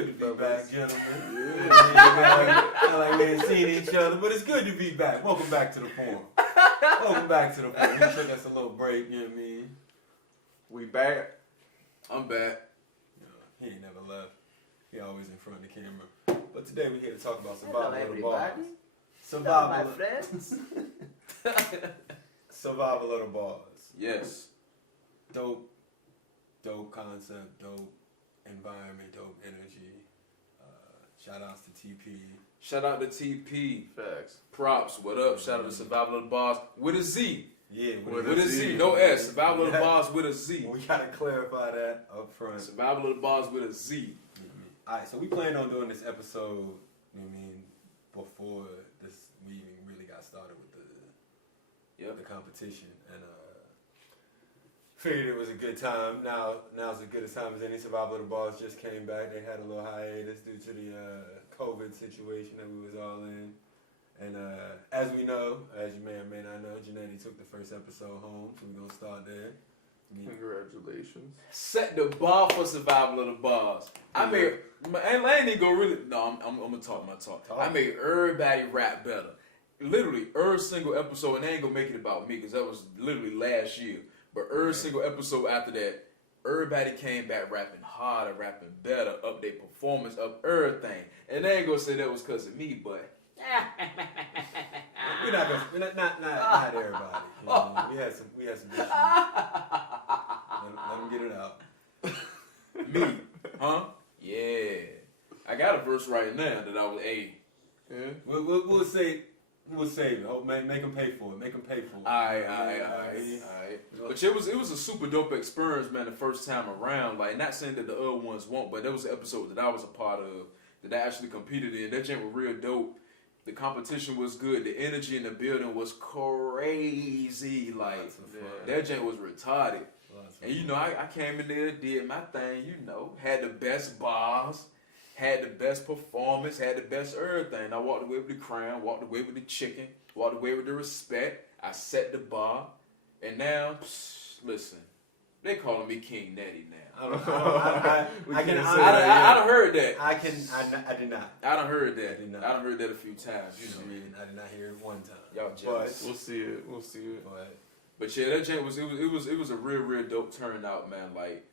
good to be back, gentlemen. I like we ain't seen each other, but it's good to be back. Welcome back to the Forum. Welcome back to the Forum. We took us a little break, you know what I mean? We back. I'm back. He ain't never left. He always in front of the camera. But today we're here to talk about survival of the Barz. Survival my friends. Survival of the Barz. Yes. Dope concept, dope environment, dope energy. Shout outs to TP. Shout out to TP. Facts. Props. What up? Shout out to Survival of the Barz with a Z. Yeah, With a Z. No S. Survival of the Barz with a Z. We gotta clarify that up front. Survival of the Barz with a Z. Alright, so we planned on doing this episode, you know what I mean, before we even really got started with the competition, and figured it was a good time. Now's as good a time as any. Survival of the Barz just came back. They had a little hiatus due to the COVID situation that we was all in. And as we know, as you may or may not know, Ginetti took the first episode home, so we're gonna start there. Congratulations. Set the bar for Survival of the Barz. I ain't even go really. No, I'm gonna talk my talk. I made everybody rap better. Literally, every single episode, and they ain't gonna make it about me because that was literally last year. But every single episode after that, everybody came back rapping harder, rapping better, up their performance, up everything. And they ain't gonna say that was because of me, but We're not everybody. You know, we had some issues. Let them get it out. me, huh? Yeah, I got a verse right now that I was Yeah. We'll save it. Oh, make them pay for it. Make them pay for it. Alright. But it was a super dope experience, man. The first time around, like not saying that the other ones won't, but there was an episode that I was a part of that I actually competed in. That joint was real dope. The competition was good. The energy in the building was crazy. Like that joint was retarded. And you know, I came in there, did my thing. You know, had the best bars, had the best performance, had the best everything. I walked away with the crown, walked away with the chicken, walked away with the respect. I set the bar, and now, listen, they calling me King Netty now. I done heard that. I did not. I done heard that. I done heard that a few times. You know, I did not hear it one time. Y'all jealous. We'll see it. But yeah, that joint was a real dope turnout, man. Like,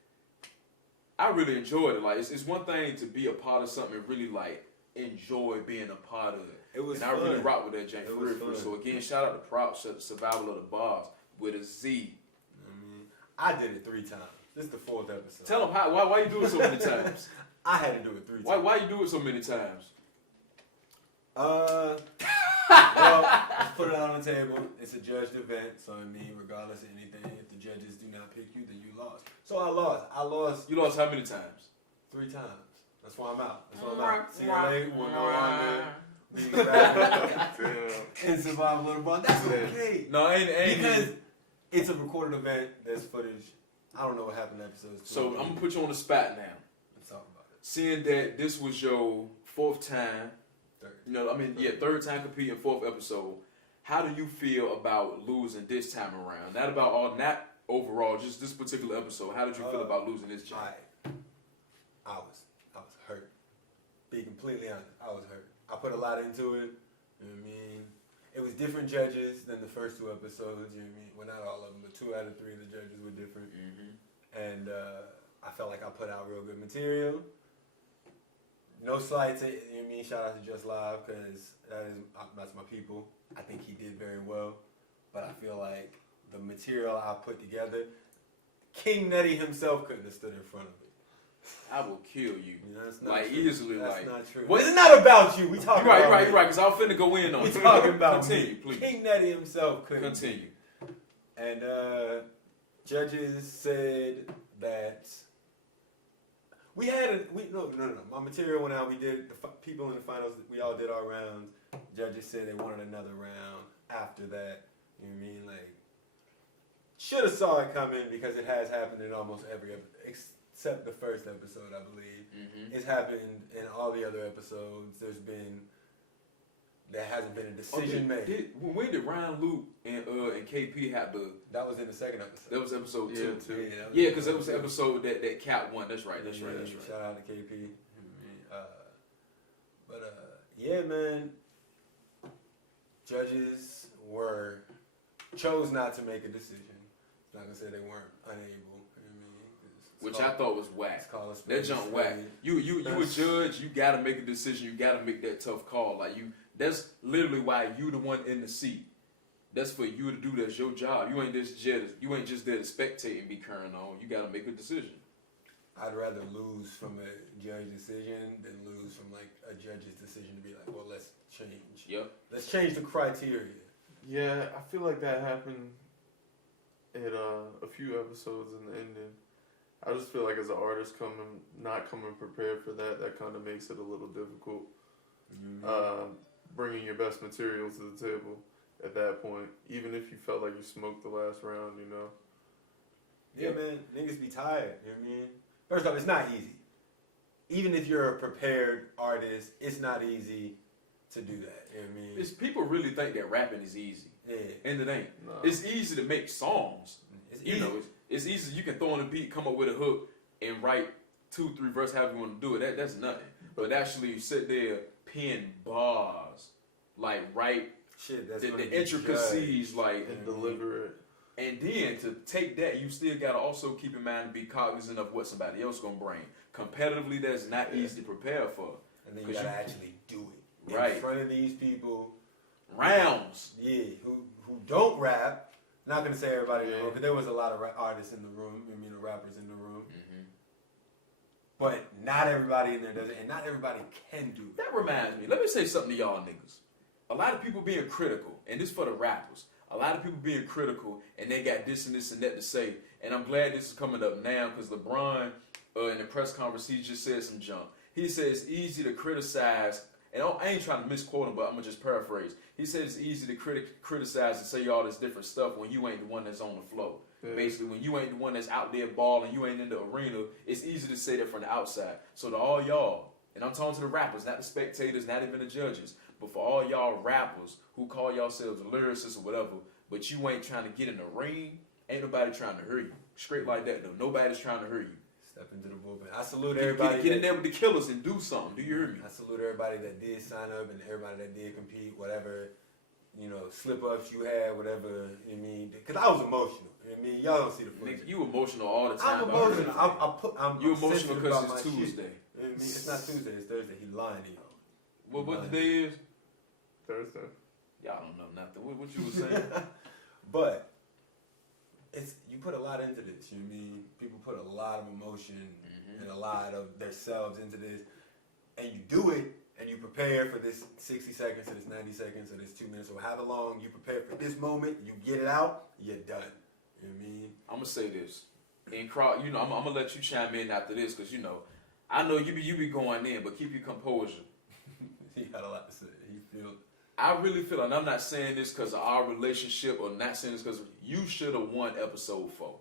I really enjoyed it. Like, it's one thing to be a part of something and really like enjoy being a part of it. It was and fun. I really rock with that joint for real. So again, shout out to Props, Survival of the Barz with a Z. I did it 3 times. This is the 4th episode. Tell them why you do it so many times. I had to do it 3 times. Why you do it so many times? Well, let's put it out on the table. It's a judged event, so I mean, regardless of anything, if the judges do not pick you, then you lost. So I lost. You lost how many times? 3 times. That's why I'm out. CLA will no longer be back in Survival of the Barz. That's okay. No, ain't because it's a recorded event. There's footage. I don't know what happened in episodes 2. So I'm gonna put you on the spot now. Let's talk about it. Seeing that this was your 4th time, third time competing, 4th episode. How do you feel about losing this time around? Not overall, just this particular episode. How did you feel about losing this time? I was hurt. Be completely honest, I was hurt. I put a lot into it. You know what I mean? It was different judges than the first 2 episodes. You know what I mean? Well, not all of them, but 2 out of 3 of the judges were different. And I felt like I put out real good material. No slight to, you know what I mean? Shout out to Just Live, because that's my people. I think he did very well. But I feel like the material I put together, King Netty himself couldn't have stood in front of it. I will kill you. That's not like true. easily. That's like not true. Well, it's not about you. We talking about you're right. Because I was finna go in on we it. talking about continue, me. please. King Netty himself couldn't. Continue. And judges said that no. My material went out. We did people in the finals. We all did our rounds. Judges said they wanted another round after that. You know what I mean? Like, should have saw it coming because it has happened in almost every episode, except the first episode, I believe. It's happened in all the other episodes. There hasn't been a decision made. When did Ryan Luke and KP have the? That was in the second episode. That was episode 2. Yeah, because that was the episode that Cap won. That's right. Shout out to KP. Yeah, man. Judges chose not to make a decision. I'm not gonna say they weren't unable. You know what I mean? Which I thought was whack. It's called a That spade. jump whack. You a judge. You gotta make a decision. You gotta make that tough call. Like you. That's literally why you the one in the seat. That's for you to do. That's your job. You ain't just there to spectate and be current on. You gotta make a decision. I'd rather lose from a judge decision than lose from like a judge's decision to be like, well, let's change. Yep. Let's change the criteria. Yeah, I feel like that happened in a few episodes in the ending. I just feel like as an artist not coming prepared for that kind of makes it a little difficult. Mm-hmm. Bringing your best material to the table at that point, even if you felt like you smoked the last round, you know. Yeah, man, niggas be tired. You know what I mean? First off, it's not easy. Even if you're a prepared artist, it's not easy to do that. You know what I mean? It's, people really think that rapping is easy. Yeah. And it ain't. No. It's easy to make songs. It's You easy. know, it's easy. You can throw on a beat, come up with a hook, and write 2-3 verses however you want to do it. That's nothing. But actually, you sit there, pen bars, like write Shit, that's the gonna be intricacies, judged. like, And deliver it. and then to take that, you still gotta also keep in mind and be cognizant of what somebody else gonna bring. Competitively, that's not easy to prepare for. And then you 'Cause gotta you- actually do it. Right. In front of these people, Rounds. yeah, who don't rap. Not gonna say everybody in the Yeah. room, because there was a lot of artists in the room. I mean, the rappers in the room. But not everybody in there does it, and not everybody can do it. That reminds me. Let me say something to y'all niggas. A lot of people being critical, and this for the rappers. A lot of people being critical, and they got this and this and that to say. And I'm glad this is coming up now, because LeBron, in the press conference, he just said some junk. He said it's easy to criticize, and I ain't trying to misquote him, but I'm going to just paraphrase. He said it's easy to criticize and say all this different stuff when you ain't the one that's on the floor. Yeah. Basically, when you ain't the one that's out there balling, you ain't in the arena, it's easy to say that from the outside. So to all y'all, and I'm talking to the rappers, not the spectators, not even the judges, but for all y'all rappers who call yourselves lyricists or whatever, but you ain't trying to get in the ring, ain't nobody trying to hear you. Straight like that, though. Nobody's trying to hear you. Step into the bullpen. I salute everybody. Get in there with the killers and do something. Do you hear me? I salute everybody that did sign up and everybody that did compete, whatever, slip ups you had, whatever, you know what I mean? Because I was emotional. You know what I mean? Y'all don't see the footage. Nigga, you emotional all the time. I'm emotional. I'm You I'm emotional sensitive because about it's my shit. Tuesday. You know what I mean? It's not Tuesday, it's Thursday. He lying to y'all. What the day is? Thursday. Y'all don't know nothing. What you was saying? But you put a lot into this, you know what I mean? People put a lot of emotion and a lot of themselves into this, and you do it, and you prepare for this 60 seconds, or this 90 seconds, or this 2 minutes, or however long you prepare for this moment, you get it out, you're done. You know what I mean? I'm gonna say this, and crowd, I'm gonna let you chime in after this, cause I know you be going in, but keep your composure. He got a lot to say. He feel. I really feel, and I'm not saying this because of our relationship, or not saying this because you should have won episode 4.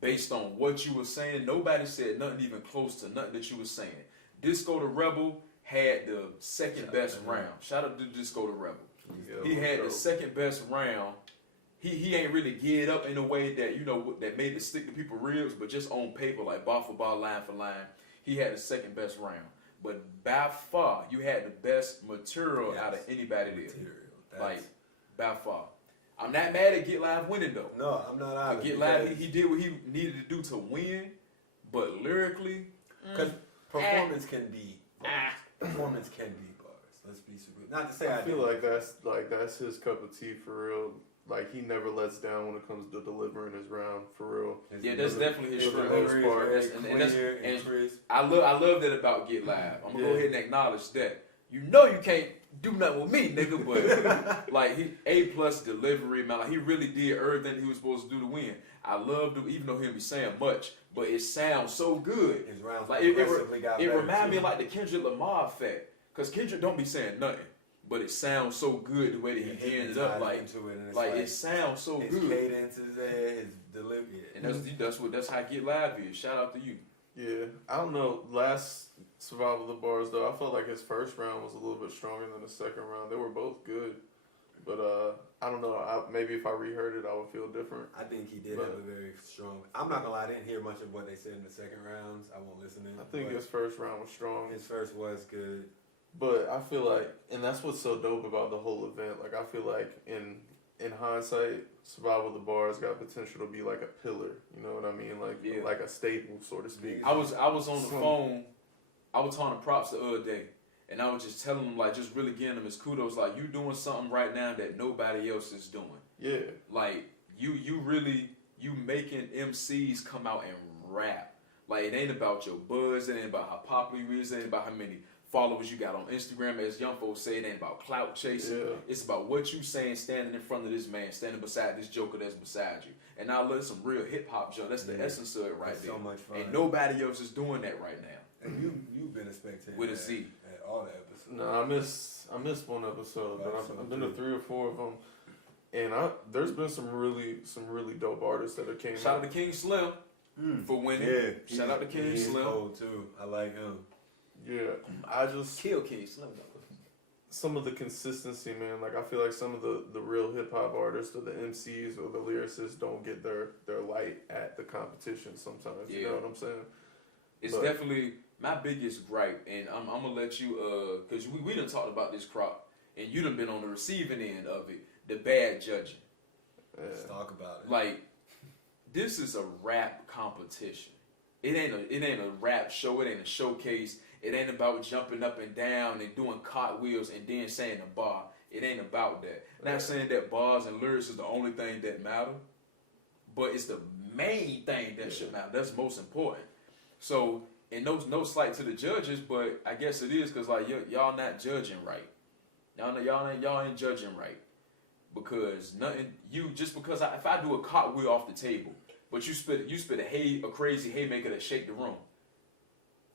Based on what you were saying, nobody said nothing even close to nothing that you were saying. Disco the Rebel had the second best round. Shout out to Disco the Rebel. Yeah, He had the second best round. He ain't really geared up in a way that that made it stick to people's ribs, but just on paper, like bar for bar, line for line, he had the second best round. But by far, you had the best material out of anybody there. Like, by far. I'm not mad at Get Live winning, though. No, I'm not either. Get Live, he did what he needed to do to win, but lyrically, Because performance can be performance can be bars. Let's be super. Not to say I feel like that's his cup of tea for real. Like he never lets down when it comes to delivering his round for real. yeah, that's definitely his for the strength. most part. And I love that about Get Live. I'm gonna go ahead and acknowledge that. You can't do nothing with me, nigga, but like he A+ delivery, man. Like he really did everything he was supposed to do to win. I loved him, even though he didn't be saying much, but it sounds so good. His rounds Like progressively got it better, reminded me too. of like the Kendrick Lamar effect, cause Kendrick don't be saying nothing, but it sounds so good the way that he ended up. Like it sounds so his good. His cadence is there, his delivery. And that's how Get Live is. Shout out to you. Yeah, I don't know. Last Survival of the Bars though, I felt like his first round was a little bit stronger than the second round. They were both good. But I don't know. Maybe if I reheard it, I would feel different. I think he did But- have a very strong. I'm not gonna lie, I didn't hear much of what they said in the second rounds. I won't listen in. I think but his first round was strong. his first was good. But I feel like, and that's what's so dope about the whole event. Like I feel like in hindsight, Survival of the Barz got potential to be like a pillar. You know what I mean? Like Yeah. like a staple, so to speak. I was on the phone. I was talking to Props the other day, and I was just telling him, like, just really giving him his kudos. Like, you doing something right now that nobody else is doing. Yeah. Like, you really making MCs come out and rap. Like, it ain't about your buzz. It ain't about how popular you is. It ain't about how many followers you got on Instagram. As young folks say, it ain't about clout chasing. Yeah. It's about what you saying standing in front of this man, standing beside this joker that's beside you. And now let some real hip hop junk. That's the essence of it right That's there. so much fun. And nobody else is doing that right now. And you've been a spectator With a at- Z. at all the episodes. No, I missed one episode, but I've been to 3 or 4 of them, and there's been some really dope artists that have came Shout out. out to King Slim for winning. Yeah, Shout out to King he's Slim. cold too. I like him. Yeah, I just Kill King Slim. some of the consistency, man. Like I feel like some of the real hip hop artists or the MCs or the lyricists don't get their light at the competition sometimes. You Yeah. know what I'm saying? It's But- definitely my biggest gripe, and I'm gonna let you, cause we done talked about this crop, and you done been on the receiving end of it. The bad judging. Let's Yeah. talk about it. Like, this is a rap competition. It ain't a rap show. It ain't a showcase. It ain't about jumping up and down and doing cartwheels and then saying a bar. It ain't about that. Yeah. Not saying that bars and lyrics is the only thing that matter, but it's the main thing that should matter. That's most important. So, and no slight to the judges, but I guess it is because like y'all not judging right. Y'all ain't judging right because nothing. You just because if I do a cartwheel off the table, but you spit a crazy haymaker that shake the room.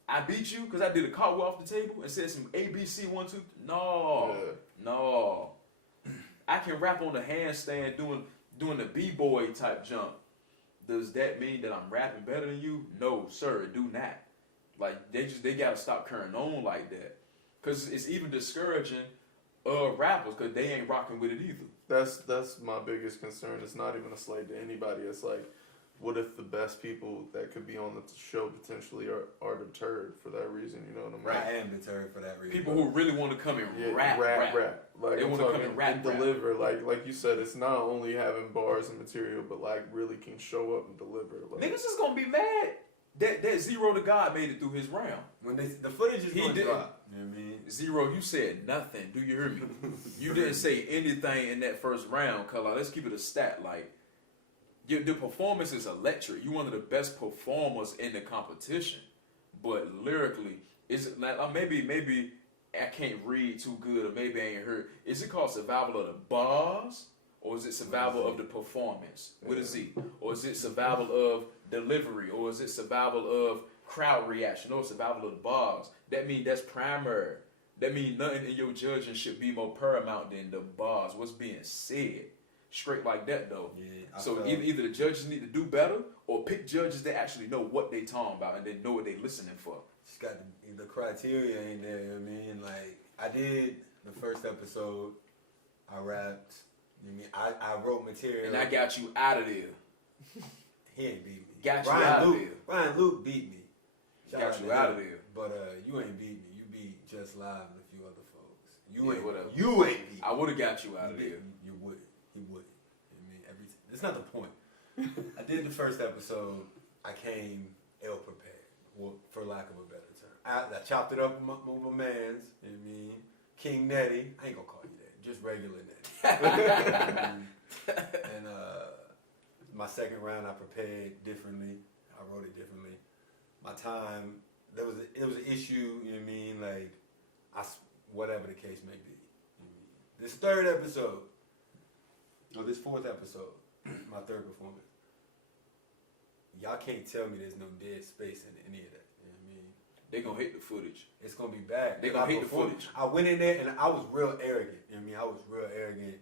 I beat you because I did a cartwheel off the table and said some ABC 1 2. No, Yeah. no. I can rap on the handstand doing the b-boy type jump. Does that mean that I'm rapping better than you? No, sir, it do not. Like they gotta stop carrying on like that, cause it's even discouraging rappers because they ain't rocking with it either. That's my biggest concern. It's not even a slight to anybody. It's like, what if the best people that could be on the show potentially are deterred for that reason? You know what I mean? I am deterred for that reason. People who really want to come and Yeah, rap. Like They I'm wanna come talking and rap. deliver. Like you said, it's not only having bars and material, but like really can show up and deliver. Like, Niggas is gonna be mad that Zero to God made it through his round. When the footage is He going to didn't. drop. You know what I mean? Zero, you said nothing. Do you hear me? You didn't say anything in that first round. Cause like, let's keep it a stat. Like the performance is electric. You one of the best performers in the competition, but lyrically, is it like maybe I can't read too good, or maybe I ain't heard. Is it called survival of the bars, or is it survival of the performance with a Z, or is it survival of delivery, or is it survival of crowd reaction, or survival of the bars? That means that's primary. That means nothing in your judging should be more paramount than the bars. What's being said, straight like that though. Yeah, So either the judges need to do better, or pick judges that actually know what they talking about and they know what they listening for. just got the criteria ain't there. You know what I mean? Like I did the first episode. I rapped. You know what I mean? I wrote material. And I got you out of there. He ain't beat me. Got you Ryan out of Luke, there. Ryan Luke beat me. Got you out of there. But you ain't beat me. You beat Just Live and a few other folks. You Yeah, ain't. whatever. You ain't beat me. I would have got you out of there. You would. He would. I mean, it's not the point. I did the first episode. I came ill prepared, well, for lack of a better term. I chopped it up with my mans. You know what I mean? King Nettie. I ain't gonna call you that. Just regular Nettie. And my second round, I prepared differently. I wrote it differently. My time, there was an issue. You know what I mean? Like, whatever the case may be. You know what I mean? This third episode, or this fourth episode, my third performance. Y'all can't tell me there's no dead space in any of that. You know what I mean? They gonna hate the footage. It's gonna be bad. They gonna hate the footage. I went in there and I was real arrogant. You know what I mean? I was real arrogant,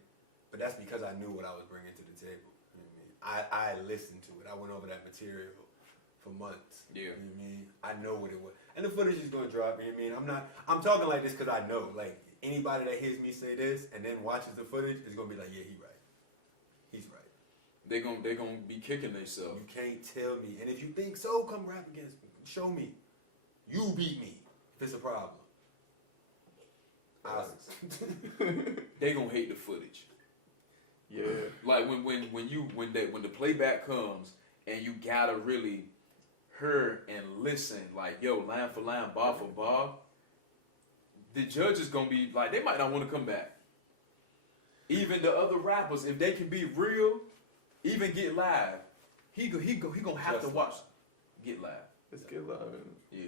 but that's because I knew what I was bringing to the table. You know what I mean? I listened to it. I went over that material for months. Yeah. You know what I mean? I know what it was. And the footage is going to drop. You know what I mean? I'm talking like this because I know. Like, anybody that hears me say this and then watches the footage is going to be like, yeah, he's right. He's right. They gonna be kicking themselves. You can't tell me. And if you think so, come rap against me. Show me. You beat me if it's a problem. They gonna hate the footage. Yeah. Like when the playback comes and you gotta really hear and listen, like, yo, line for line, bar for bar, the judge is gonna be like, they might not want to come back. Even the other rappers, if they can be real, even Get Live, he gonna have to watch Get Live. Let's get live. Yeah.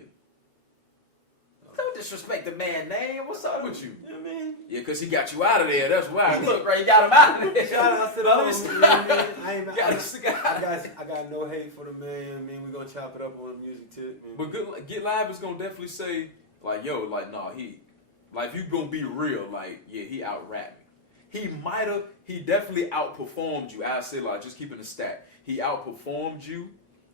Don't disrespect the man's name. What's up with you? You know what I mean? Yeah, cause he got you out of there. That's why. Look, right, you got him out of there. Shout out to the Let me homies, you know what I mean? Got I got no hate for the man. I mean, we're gonna chop it up on the music tip. Man. But Get Live is gonna definitely say, like, yo, like, nah, if you gonna be real, like, yeah, he out rapping. He definitely outperformed you. I say, like, just keeping the stat. He outperformed you,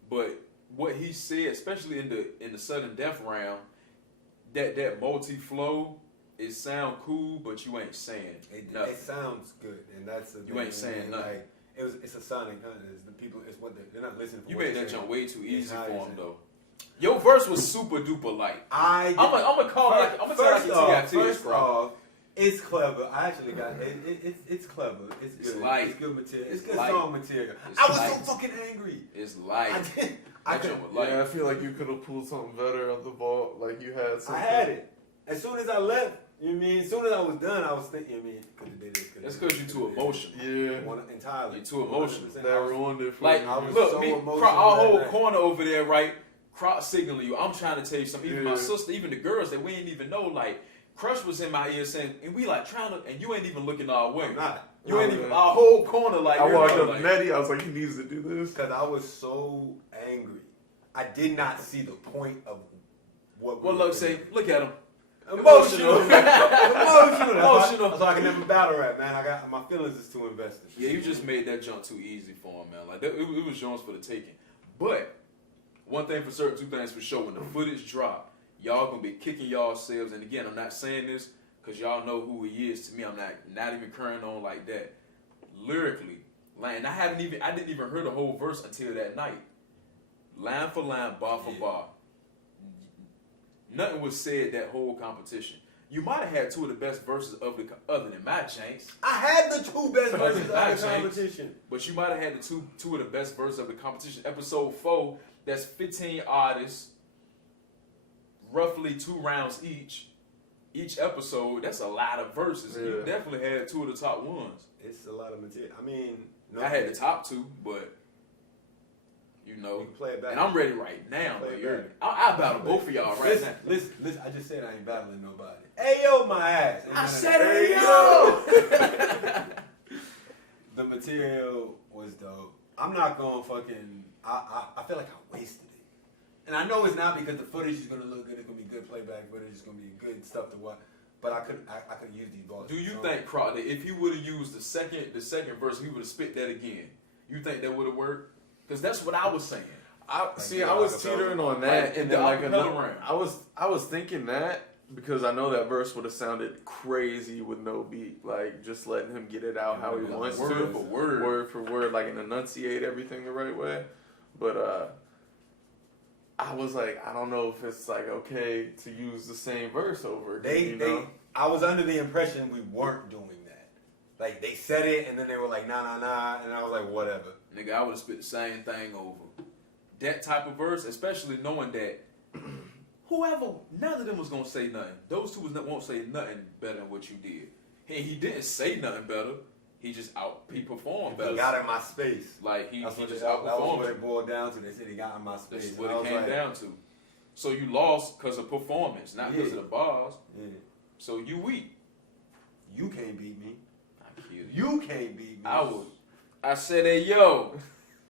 but what he said, especially in the sudden death round, that multi-flow, it sound cool, but you ain't saying nothing. It sounds good, and that's the You thing, ain't saying man. nothing. Like, it's a sonic contest. The people, it's what they're not listening for. You what made they're that saying. jump way too easy It's for how him, you say though. Your verse was super duper light. I'm gonna call it. I'm gonna tell First you off, TIT is first off, it's clever. I actually got it. It's clever. It's good. It's light. It's good material. It's good light. song material. It's I was light. so fucking angry. It's light. I That could. jump was light. Yeah, I feel like you could have pulled something better on the vault. Like you had something. I had it. As soon as I left, you know what I mean? As soon as I was done, I was thinking, you know what I mean? Could have did this. That's because you're too emotional. Yeah. Entirely. You're too emotional. 100%. That ruined it for Like, you. I was look, so me, emotional our that whole night. corner over there, right? Crowd signaling you. I'm trying to tell you something. Even my Yeah. sister, even the girls that we ain't even know, like, Crush was in my ear saying, and we like trying to, and you ain't even looking our way. I'm not. You ain't No, even, man. our whole corner, like, I walked everybody up to like, Nettie. I was like, he needs to do this. Because I was so angry. I did not see the point of what well, we look, were say, doing. look at him. Emotional. Emotional. Emotional. That's why I can never battle rap, man. I got my feelings is too invested. Yeah, you just made that jump too easy for him, man. Like, it was yours for the taking. But, one thing for certain, two things for sure. When the footage drop, y'all gonna be kicking yourselves. And again, I'm not saying this because y'all know who he is to me. I'm not even carrying on like that. Lyrically, line, I didn't even hear the whole verse until that night. Line for line, bar for bar. Nothing was said that whole competition. You might have had two of the best verses of the other than my Janks, I had the two best verses of the James. competition. but you might have had the two of the best verses of the competition. Episode 4, that's 15 artists, roughly 2 rounds each. Each episode, that's a lot of verses. Yeah. You definitely had 2 of the top ones. It's a lot of material. I mean, no, I had the top 2, but you know, You can play it back. and I'm ready right now. Play But it you're, back. I battle both of y'all right listen, now. listen. I just said I ain't battling nobody. Hey yo, my ass. Ain't I none of said that. it, yo. The material was dope. I'm not going fucking. I feel like I wasted it, and I know it's not because the footage is gonna look good. It's gonna be good playback footage. It's gonna be good stuff to watch. But I could use these balls. Do you think, Croc, that if he would have used the second verse, he would have spit that again? You think that would have worked? Because that's what I was saying. I was teetering on that, Like, and the then like acapella another, round. I was thinking that because I know that verse would have sounded crazy with no beat, like just letting him get it out how he wants Word to, for word. word for word, like and enunciate everything the right way. But I was like, I don't know if it's like okay to use the same verse over. I was under the impression we weren't doing that. Like they said it, and then they were like, nah, and I was like, whatever. Nigga, I would have spit the same thing over. That type of verse, especially knowing that none of them was gonna say nothing. Those two won't say nothing better than what you did. He didn't say nothing better. He just he performed better. He got in my space. Like he That just was outperformed. what it boiled down to. They said he got in my space. That's what And I it was came like, down to. So you lost because of performance, not because of the bars. Yeah. So you weak. You can't beat me. I killed you. You can't beat me. I said, hey, yo,